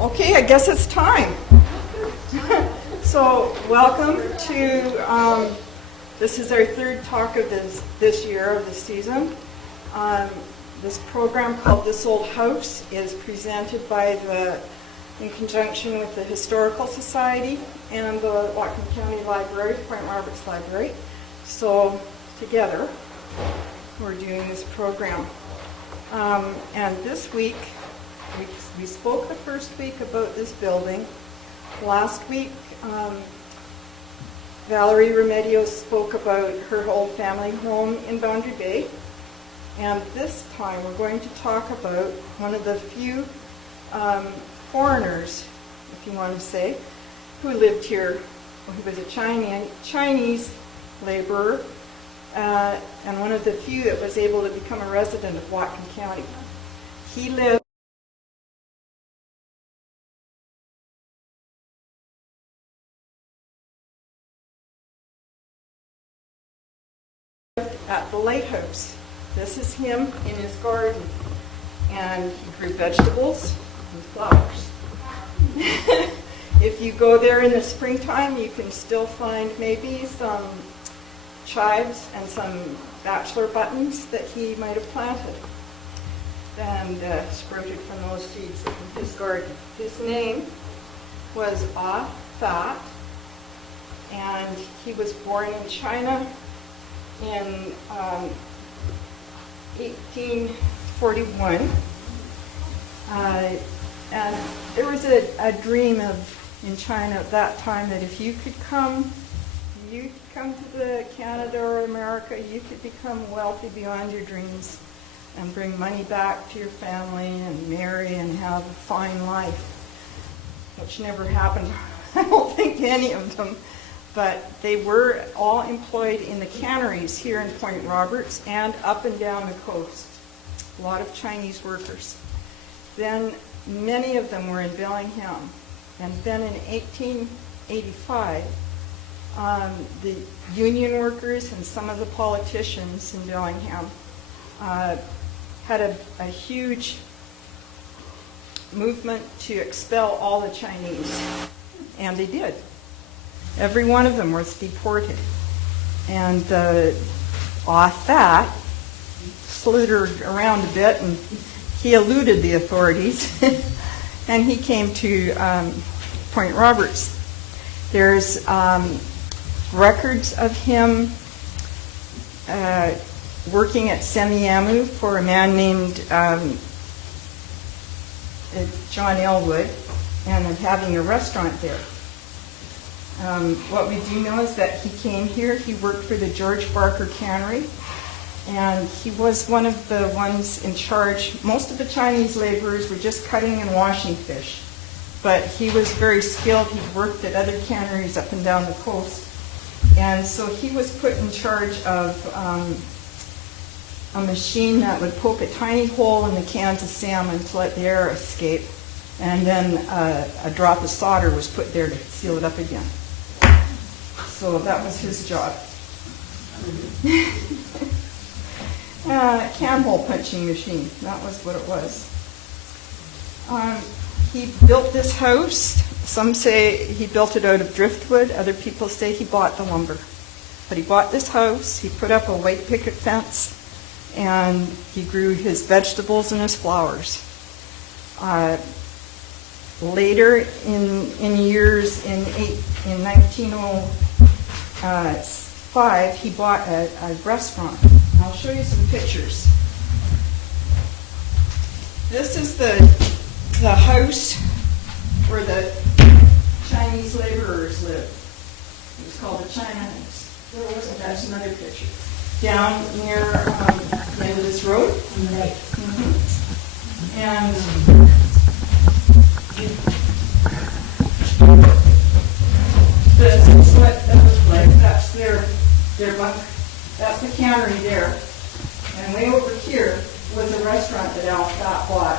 Okay, I guess it's time. So, welcome to, this is our third talk of this year of the season. This program called This Old House is presented in conjunction with the Historical Society and the Whatcom County Library, Point Roberts Library. So, together, we're doing this program. And this week, we spoke the first week about this building. Last week, Valerie Remedios spoke about her old family home in Boundary Bay. And this time, we're going to talk about one of the few foreigners, if you want to say, who lived here. He was a Chinese laborer, and one of the few that was able to become a resident of Whatcom County. He lived at the lighthouse. This is him in his garden, and he grew vegetables and flowers. If you go there in the springtime, you can still find maybe some chives and some bachelor buttons that he might have planted and sprouted from those seeds in his garden. His name was Ah That, and he was born in China in 1841. And there was a dream in China at that time that if you could come to the Canada or America, you could become wealthy beyond your dreams and bring money back to your family and marry and have a fine life, which never happened. I don't think any of them. But they were all employed in the canneries here in Point Roberts and up and down the coast. A lot of Chinese workers. Then many of them were in Bellingham. And then in 1885, the union workers and some of the politicians in Bellingham had a huge movement to expel all the Chinese. And they did. Every one of them was deported. And That slittered around a bit, and he eluded the authorities. And he came to Point Roberts. There's records of him working at Semiahmoo for a man named John Elwood, and having a restaurant there. What we do know is that he came here, he worked for the George Barker Cannery, and he was one of the ones in charge. Most of the Chinese laborers were just cutting and washing fish, but he was very skilled. He worked at other canneries up and down the coast, and so he was put in charge of a machine that would poke a tiny hole in the cans of salmon to let the air escape, and then a drop of solder was put there to seal it up again. So that was his job. Can hole punching machine, that was what it was. He built this house. Some say he built it out of driftwood. Other people say he bought the lumber. But he bought this house. He put up a white picket fence, and he grew his vegetables and his flowers. Later in years, in 1905, he bought a restaurant. I'll show you some pictures. This is the house where the Chinese laborers lived. It was called the China House. That's another picture. Down near the end of this road. Right. Mm-hmm. And this is what that was like. That's their bunk. That's the cannery there. And way over here was a restaurant that Al Fat bought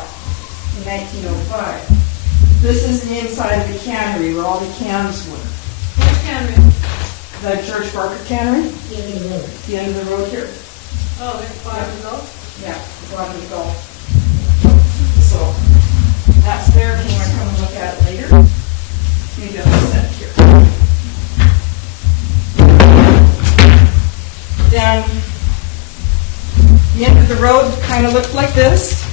in 1905. This is the inside of the cannery where all the cans were. Which cannery? The George Barker Cannery. The end of the road. The end of the road here. Oh, there's bottom of the gulf? Yeah, bottom of the gulf. So that's there if you want to come and look road kind of looked like this.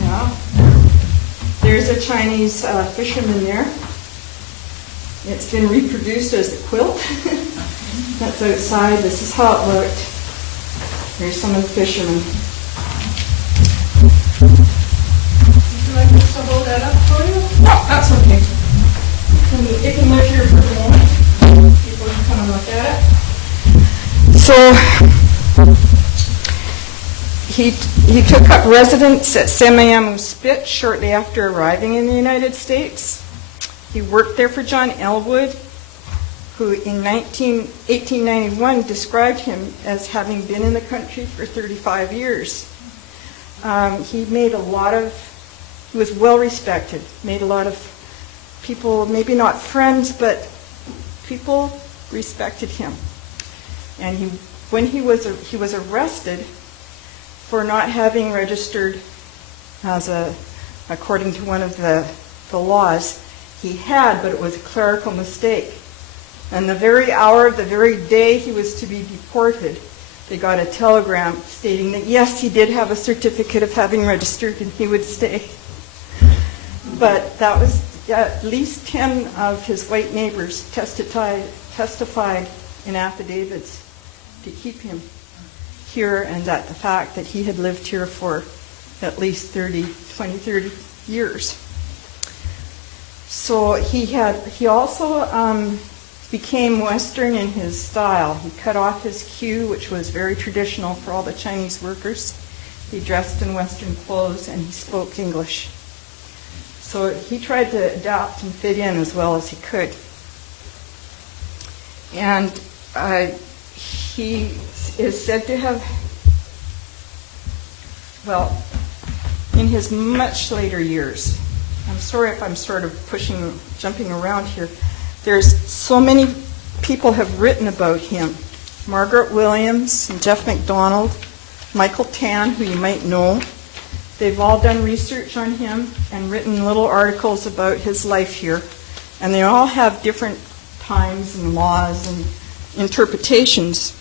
Yeah. There's a Chinese fisherman there. It's been reproduced as a quilt. That's outside. This is how it looked. Here's some of the fishermen. Would you like us to hold that up for you? No, that's okay. It can live here for a moment. People can come and look at it. So he took up residence at Semiahmoo Spit shortly after arriving in the United States. He worked there for John Elwood, who in 1891 described him as having been in the country for 35 years. He was well respected, made a lot of people, maybe not friends, but people respected him. And when he was arrested for not having registered according to one of the laws, he had, but it was a clerical mistake. And the very hour, the very day he was to be deported, they got a telegram stating that yes, he did have a certificate of having registered and he would stay. But that was at least 10 of his white neighbors testified in affidavits to keep him here, and that the fact that he had lived here for at least 30 years. So he also became Western in his style. He cut off his queue, which was very traditional for all the Chinese workers. He dressed in Western clothes and he spoke English. So he tried to adapt and fit in as well as he could. And he is said to have, well, in his much later years, I'm sorry if I'm sort of jumping around here, there's so many people have written about him. Margaret Williams and Jeff MacDonald, Michael Tan, who you might know. They've all done research on him and written little articles about his life here. And they all have different times and laws and interpretations,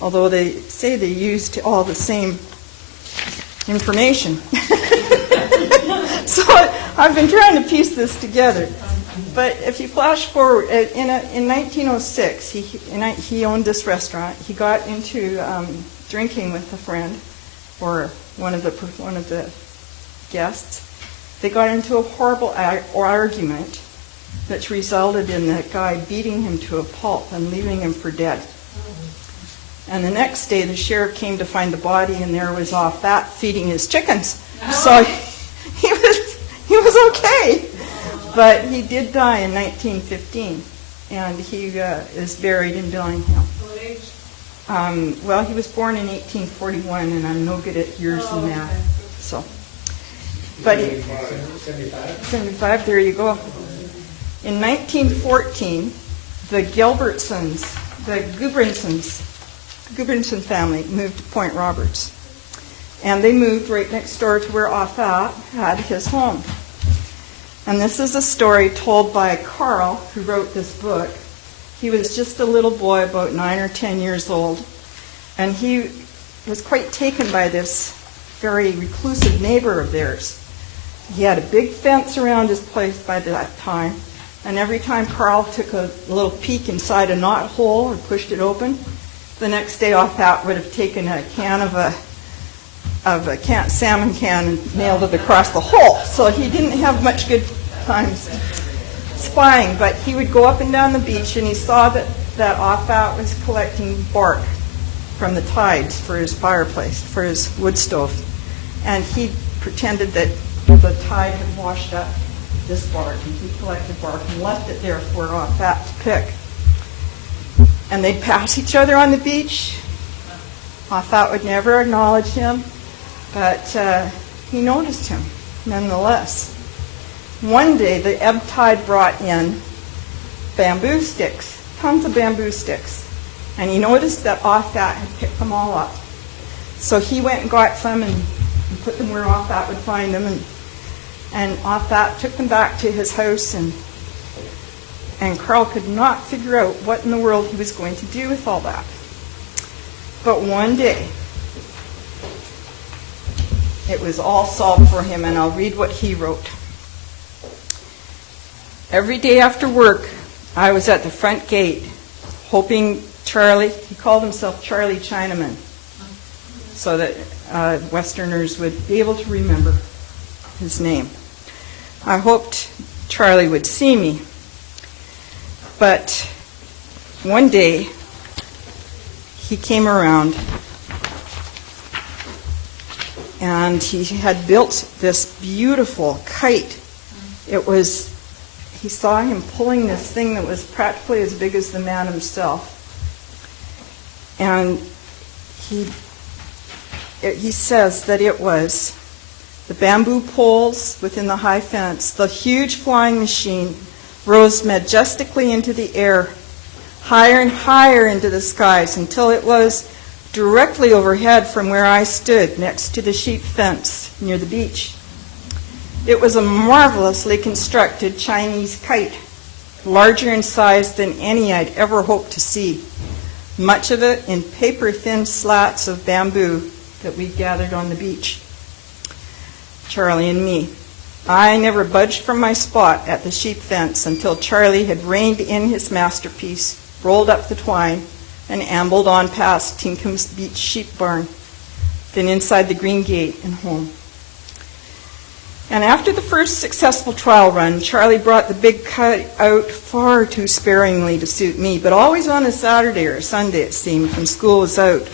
although they say they used all the same information. So I've been trying to piece this together. But if you flash forward, in 1906, he owned this restaurant. He got into drinking with a friend, or one of the guests. They got into a horrible argument, which resulted in that guy beating him to a pulp and leaving him for dead. And the next day, the sheriff came to find the body, and there was Fat feeding his chickens. So he was okay. But he did die in 1915, and he is buried in Dillingham. What age? Well, he was born in 1841, and I'm no good at years and math. Okay. So, but 75. There you go. In 1914, the Gudbranson family moved to Point Roberts, and they moved right next door to where Fat had his home. And this is a story told by Carl, who wrote this book. He was just a little boy, about 9 or 10 years old, and he was quite taken by this very reclusive neighbor of theirs. He had a big fence around his place by that time, and every time Carl took a little peek inside a knot hole or pushed it open, the next day Fat would have taken a can of a salmon can and nailed it across the hole. So he didn't have much good times spying, but he would go up and down the beach, and he saw that Fat was collecting bark from the tides for his fireplace, for his wood stove. And he pretended that the tide had washed up this bark, and he collected bark and left it there for Fat to pick. And they'd pass each other on the beach. Fat would never acknowledge him, but he noticed him nonetheless. One day, the ebb tide brought in bamboo sticks, tons of bamboo sticks, and he noticed that Fat had picked them all up. So he went and got some and put them where Fat would find them, and Fat took them back to his house and And Carl could not figure out what in the world he was going to do with all that. But one day, it was all solved for him, and I'll read what he wrote. Every day after work, I was at the front gate, hoping Charlie, he called himself Charlie Chinaman, so that Westerners would be able to remember his name. I hoped Charlie would see me. But one day, he came around, and he had built this beautiful kite. He saw him pulling this thing that was practically as big as the man himself. And he says that it was the bamboo poles within the high fence, the huge flying machine rose majestically into the air, higher and higher into the skies, until it was directly overhead from where I stood next to the sheep fence near the beach. It was a marvelously constructed Chinese kite, larger in size than any I'd ever hoped to see, much of it in paper-thin slats of bamboo that we gathered on the beach. Charlie and me. I never budged from my spot at the sheep fence until Charlie had reined in his masterpiece, rolled up the twine, and ambled on past Tincom's Beach sheep barn, then inside the green gate and home. And after the first successful trial run, Charlie brought the big kite out far too sparingly to suit me, but always on a Saturday or a Sunday, it seemed, when school was out.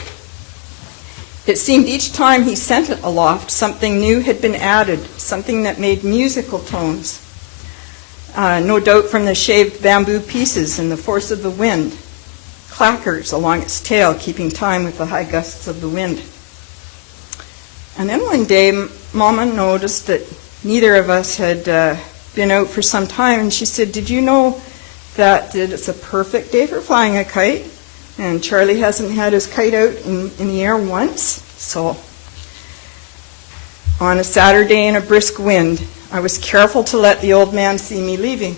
It seemed each time he sent it aloft, something new had been added, something that made musical tones, no doubt from the shaved bamboo pieces and the force of the wind, clackers along its tail, keeping time with the high gusts of the wind. And then one day, Mama noticed that neither of us had been out for some time, and she said, "Did you know that it's a perfect day for flying a kite? And Charlie hasn't had his kite out in the air once." So, on a Saturday in a brisk wind, I was careful to let the old man see me leaving,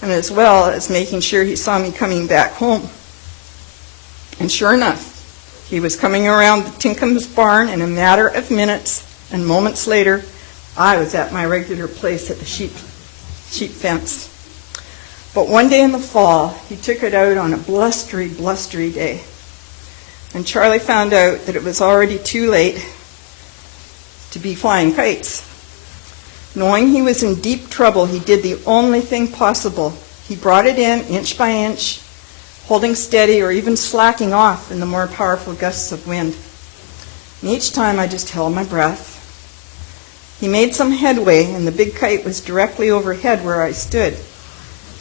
and as well as making sure he saw me coming back home. And sure enough, he was coming around the Tincom's barn in a matter of minutes, and moments later, I was at my regular place at the sheep fence. But one day in the fall, he took it out on a blustery, blustery day. And Charlie found out that it was already too late to be flying kites. Knowing he was in deep trouble, he did the only thing possible. He brought it in inch by inch, holding steady or even slacking off in the more powerful gusts of wind. And each time I just held my breath. He made some headway, and the big kite was directly overhead where I stood.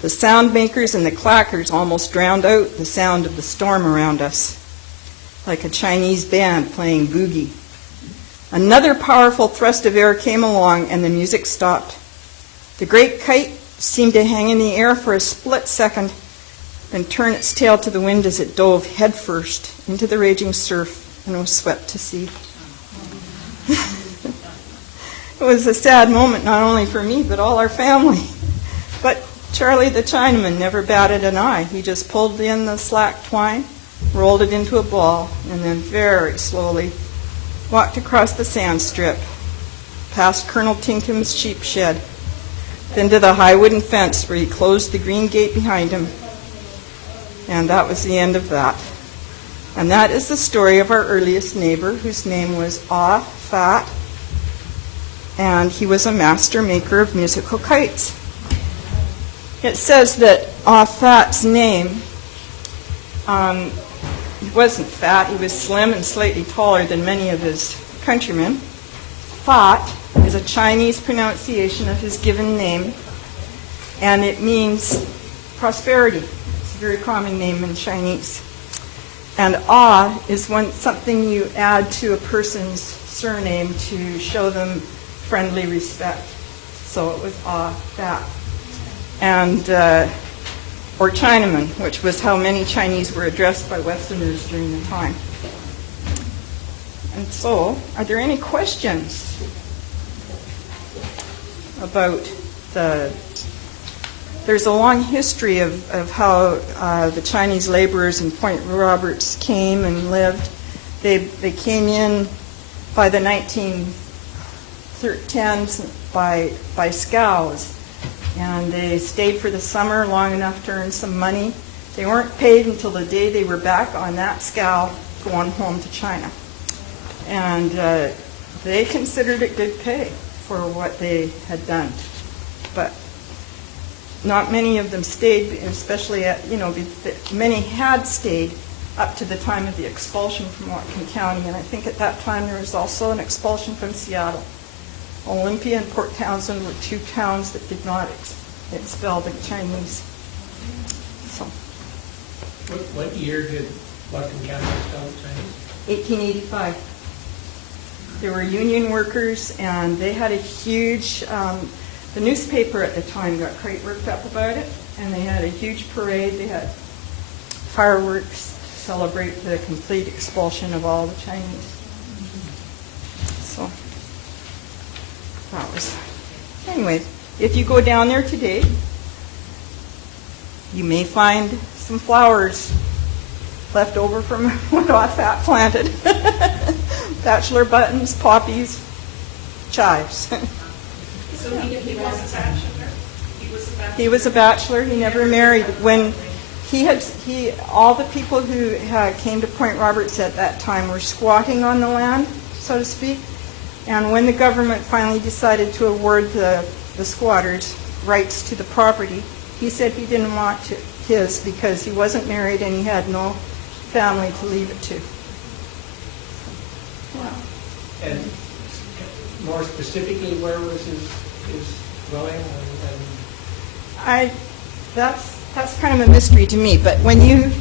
The sound makers and the clackers almost drowned out the sound of the storm around us, like a Chinese band playing boogie. Another powerful thrust of air came along, and the music stopped. The great kite seemed to hang in the air for a split second, then turn its tail to the wind as it dove headfirst into the raging surf and was swept to sea. It was a sad moment, not only for me, but all our family. But Charlie the Chinaman never batted an eye. He just pulled in the slack twine, rolled it into a ball, and then very slowly walked across the sand strip, past Colonel Tincom's sheep shed, then to the high wooden fence where he closed the green gate behind him. And that was the end of that. And that is the story of our earliest neighbor, whose name was Ah Fat, and he was a master maker of musical kites. It says that Ah Fat's name, he wasn't fat, he was slim and slightly taller than many of his countrymen. Fat is a Chinese pronunciation of his given name, and it means prosperity. It's a very common name in Chinese. And Ah is something you add to a person's surname to show them friendly respect. So it was Ah Fat. And or Chinaman, which was how many Chinese were addressed by Westerners during the time. And so, are there any questions about the there's a long history of how the Chinese laborers in Point Roberts came and lived. They came in by the 1910s by scows, and they stayed for the summer long enough to earn some money. They weren't paid until the day they were back on that scow going home to China. And they considered it good pay for what they had done. But not many of them stayed, especially many had stayed up to the time of the expulsion from Whatcom County. And I think at that time there was also an expulsion from Seattle. Olympia and Port Townsend were two towns that did not expel the Chinese. So, What year did Whatcom County expel the Chinese? 1885. There were union workers, and they had a huge, the newspaper at the time got quite worked up about it, and they had a huge parade. They had fireworks to celebrate the complete expulsion of all the Chinese. So, that was, anyway, if you go down there today, you may find some flowers left over from what Othap planted. Bachelor buttons, poppies, chives. So he was a bachelor? He was a bachelor. He never married. When all the people who came to Point Roberts at that time were squatting on the land, so to speak. And when the government finally decided to award the squatters rights to the property, he said he didn't want his because he wasn't married and he had no family to leave it to. Yeah. And more specifically, where was his dwelling? That's kind of a mystery to me. But when you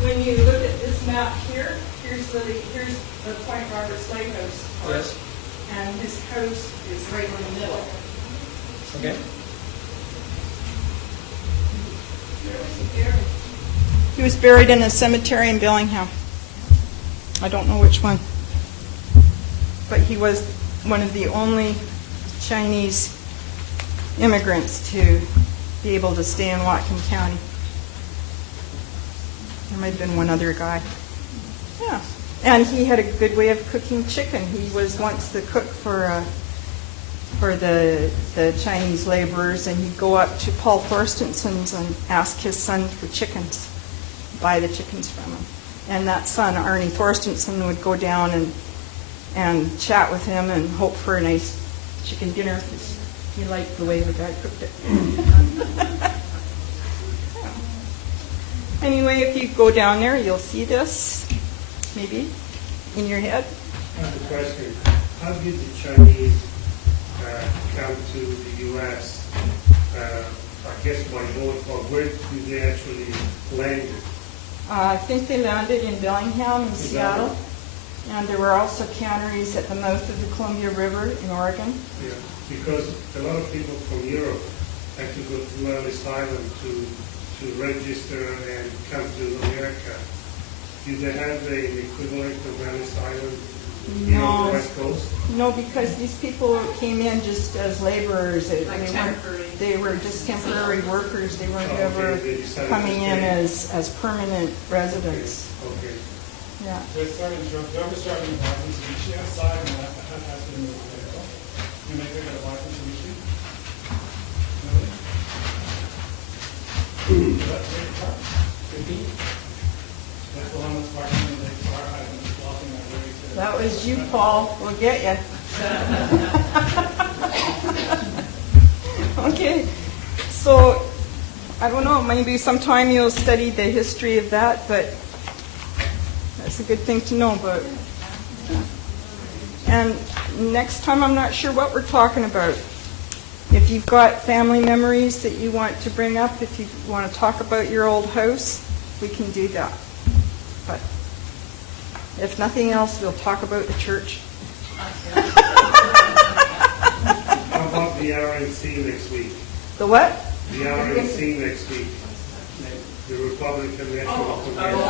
look at this map here, here's the Point Roberts Lighthouse. Yes. And his house is right in the middle. Okay. Where was he buried? He was buried in a cemetery in Bellingham. I don't know which one. But he was one of the only Chinese immigrants to be able to stay in Whatcom County. There might have been one other guy. Yeah. And he had a good way of cooking chicken. He was once the cook for the Chinese laborers, and he'd go up to Paul Thorstenson's and ask his son for chickens, buy the chickens from him. And that son, Arnie Thorstenson, would go down and chat with him and hope for a nice chicken dinner because he liked the way the guy cooked it. Anyway, if you go down there, you'll see this, maybe, in your head. I have a question. How did the Chinese come to the U.S.? I guess by boat, or where did they actually land? I think they landed in Bellingham in Seattle, and there were also canneries at the mouth of the Columbia River in Oregon. Yeah, because a lot of people from Europe had to go to Ellis Island to register and come to America. Do they have the equivalent of Ellis Island here on the West Coast? No, because these people came in just as laborers. They were just temporary workers. They weren't ever coming in as permanent residents. Okay. Yeah. They started in Washington, Sushi outside, and that has been moved there. You make it at Washington, Sushi? That's the car. 15? That's the one that's parking in the car. I've been blocking that way to... That was you, Paul. We'll get you. Okay. So, I don't know, maybe sometime you'll study the history of that, but that's a good thing to know about. And next time, I'm not sure what we're talking about. If you've got family memories that you want to bring up, if you want to talk about your old house, we can do that. But if nothing else, we'll talk about the church. How about the RNC next week? The what? The RNC next week. The Republican National Convention.